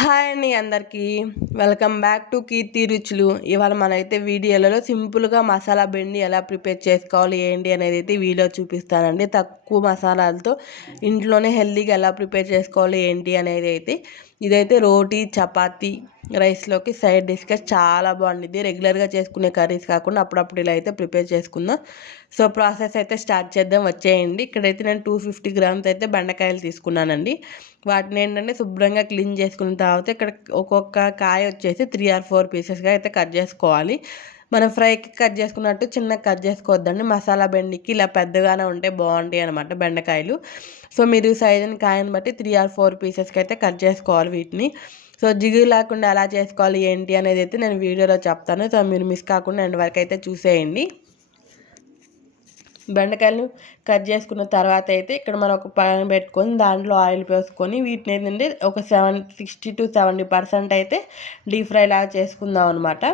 Hi అండి అందరికీ welcome back to కీర్తి రుచులు. ఇవాళ మనమైతే వీడియోలలో సింపుల్గా మసాలా బెండి ఎలా ప్రిపేర్ చేసుకోవాలి ఏంటి అనేది అయితే వీడియో చూపిస్తానండి. తక్కువ మసాలాలతో ఇంట్లోనే హెల్తీగా ఎలా ప్రిపేర్ చేసుకోవాలి ఏంటి అనేది అయితే ఇదైతే రోటీ చపాతీ రైస్లోకి సైడ్ డిష్గా చాలా బాగుంటుంది. రెగ్యులర్గా చేసుకునే కర్రీస్ కాకుండా అప్పుడప్పుడు ఇలా అయితే ప్రిపేర్ చేసుకుందాం. సో ప్రాసెస్ అయితే స్టార్ట్ చేద్దాం, వచ్చేయండి. ఇక్కడైతే నేను 250 గ్రామ్స్ అయితే బెండకాయలు తీసుకున్నానండి. వాటిని ఏంటంటే శుభ్రంగా క్లీన్ చేసుకున్న తర్వాత ఇక్కడ ఒక్కొక్క కాయ వచ్చేసి 3 or 4 పీసెస్గా అయితే కట్ చేసుకోవాలి. మనం ఫ్రైకి కట్ చేసుకున్నట్టు చిన్నగా కట్ చేసుకోవద్దండి. మసాలా బెండికి ఇలా పెద్దగానే ఉంటే బాగుంటాయి అనమాట బెండకాయలు. సో మీరు సైజుని కాయని బట్టి 3 or 4 పీసెస్కి అయితే కట్ చేసుకోవాలి వీటిని. సో జిగురు లేకుండా ఎలా చేసుకోవాలి ఏంటి అనేది అయితే నేను వీడియోలో చెప్తాను. సో మీరు మిస్ కాకుండా ఎండ్ వరకు అయితే చూసేయండి. బెండకాయలను కట్ చేసుకున్న తర్వాత అయితే ఇక్కడ మనం ఒక పాన్ పెట్టుకొని దాంట్లో ఆయిల్ పోసుకొని వీటిని ఏంటంటే ఒక 60 to 70% అయితే డీప్ ఫ్రై లాగా చేసుకుందాం అనమాట.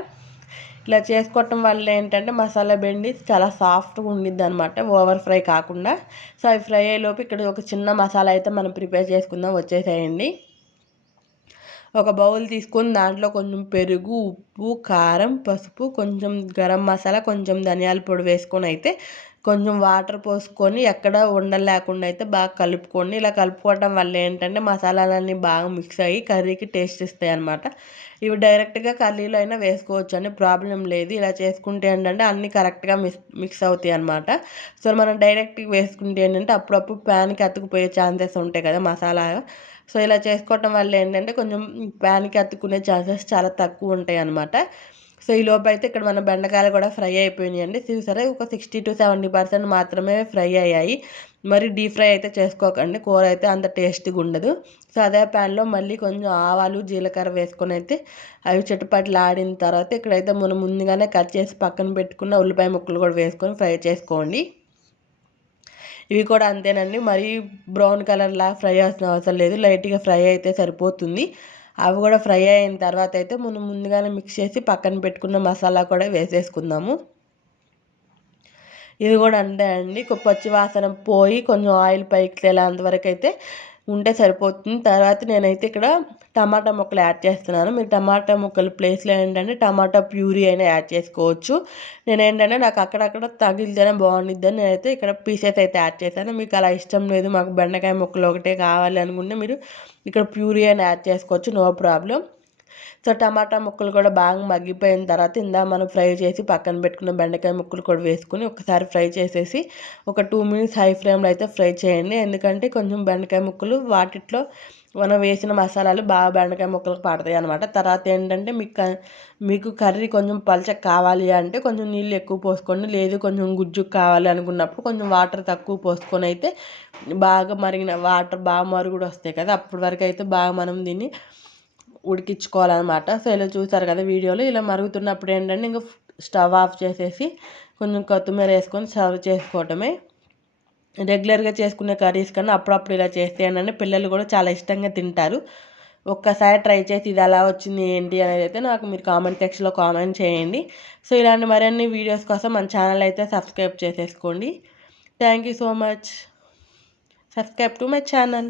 ఇలా చేసుకోవటం వల్ల ఏంటంటే మసాలా బెండి చాలా సాఫ్ట్గా ఉండిద్ది అనమాట, ఓవర్ ఫ్రై కాకుండా. సో అవి ఫ్రై అయ్యేలోపు ఇక్కడ ఒక చిన్న మసాలా అయితే మనం ప్రిపేర్ చేసుకుందాం, వచ్చేసేయండి. ఒక బౌల్ తీసుకొని దాంట్లో కొంచెం పెరుగు, ఉప్పు, కారం, పసుపు, కొంచెం గరం మసాలా, కొంచెం ధనియాల పొడి వేసుకొని అయితే కొంచెం వాటర్ పోసుకొని ఎక్కడ ఉండలు లేకుండా అయితే బాగా కలుపుకోండి. ఇలా కలుపుకోవడం వల్ల ఏంటంటే మసాలాలన్నీ బాగా మిక్స్ అయ్యి కర్రీకి టేస్ట్ ఇస్తాయి అనమాట. ఇవి డైరెక్ట్గా కర్రీలో అయినా వేసుకోవచ్చు అని ప్రాబ్లం లేదు. ఇలా చేసుకుంటే ఏంటంటే అన్నీ కరెక్ట్గా మిక్స్ అవుతాయి అనమాట. సో మనం డైరెక్ట్గా వేసుకుంటే ఏంటంటే అప్పుడప్పుడు ప్యాన్కి అతుకుపోయే ఛాన్సెస్ ఉంటాయి కదా మసాలా. సో ఇలా చేసుకోవటం వల్ల ఏంటంటే కొంచెం ప్యాన్కి అతుక్కునే ఛాన్సెస్ చాలా తక్కువ ఉంటాయి అనమాట. సో ఈ లోపు అయితే ఇక్కడ మన బెండకాయలు కూడా ఫ్రై అయిపోయినాయి అండి. చూసారా, ఒక 60 to 70% మాత్రమే ఫ్రై అయ్యాయి. మరి డీప్ ఫ్రై అయితే చేసుకోకండి, కూర అయితే అంత టేస్ట్గా ఉండదు. సో అదే ప్యాన్లో మళ్ళీ కొంచెం ఆవాలు జీలకర్ర వేసుకొని అయితే అవి చిటపట్లు ఆడిన తర్వాత ఇక్కడైతే మనం ముందుగానే కట్ చేసి పక్కన పెట్టుకున్న ఉల్లిపాయ ముక్కలు కూడా వేసుకొని ఫ్రై చేసుకోండి. ఇవి కూడా అంతేనండి, మరీ బ్రౌన్ కలర్లా ఫ్రై చేసిన అవసరం లేదు, లైట్గా ఫ్రై అయితే సరిపోతుంది. అవి కూడా ఫ్రై అయిన తర్వాత అయితే మనం ముందుగానే మిక్స్ చేసి పక్కన పెట్టుకున్న మసాలా కూడా వేసేసుకుందాము. ఇది కూడా అంతే అండి, పచ్చి వాసన పోయి కొంచెం ఆయిల్ పైకి తేలేంతవరకు అయితే ఉంటే సరిపోతుంది. తర్వాత నేనైతే ఇక్కడ టమాటా ముక్కలు యాడ్ చేస్తున్నాను. మీరు టమాటా ముక్కలు ప్లేస్లో ఏంటంటే టమాటా ప్యూరీ అయినా యాడ్ చేసుకోవచ్చు. నేనేంటంటే నాకు అక్కడక్కడ తగిలితేనే బాగుండిద్దని నేనైతే ఇక్కడ పీసెస్ అయితే యాడ్ చేశాను. మీకు అలా ఇష్టం లేదు, మాకు బెండకాయ ముక్కలు ఒకటే కావాలి అనుకుంటే మీరు ఇక్కడ ప్యూరీ అయినా యాడ్ చేసుకోవచ్చు, నో ప్రాబ్లం. సో టమాటా ముక్కలు కూడా బాగా మగ్గిపోయిన తర్వాత మనం ఫ్రై చేసి పక్కన పెట్టుకున్న బెండకాయ ముక్కలు కూడా వేసుకుని ఒకసారి ఫ్రై చేసేసి ఒక 2 minutes హై ఫ్లేమ్లో అయితే ఫ్రై చేయండి. ఎందుకంటే కొంచెం బెండకాయ ముక్కలు వాటిట్లో మనం వేసిన మసాలాలు బాగా బెండకాయ ముక్కలకు పడతాయి అనమాట. తర్వాత ఏంటంటే మీకు కర్రీ కొంచెం పలచగా కావాలి అంటే కొంచెం నీళ్ళు ఎక్కువ పోసుకోండి. లేదు కొంచెం గుజ్జుకు కావాలి అనుకున్నప్పుడు కొంచెం వాటర్ తక్కువ పోసుకొని అయితే బాగా మరిగిన వాటర్ బాగా మరుగుడు వస్తాయి కదా, అప్పటి వరకు అయితే బాగా మనం దీన్ని ఉడికించుకోవాలన్నమాట. సో ఇలా చూసారు కదా వీడియోలో, ఇలా మరుగుతున్నప్పుడు ఏంటంటే ఇంకా స్టవ్ ఆఫ్ చేసేసి కొంచెం కొత్తిమీర వేసుకొని సర్వ్ చేసుకోవటమే. రెగ్యులర్గా చేసుకునే కర్రీస్ కన్నా అప్పుడప్పుడు ఇలా చేస్తే ఏంటంటే పిల్లలు కూడా చాలా ఇష్టంగా తింటారు. ఒక్కసారి ట్రై చేసి ఇది ఎలా వచ్చింది ఏంటి అనేది అయితే నాకు మీరు కామెంట్ సెక్షన్లో కామెంట్ చేయండి. సో ఇలాంటి మరిన్ని వీడియోస్ కోసం మన ఛానల్ అయితే సబ్స్క్రైబ్ చేసేసుకోండి. Thank you so much. Subscribe to my channel.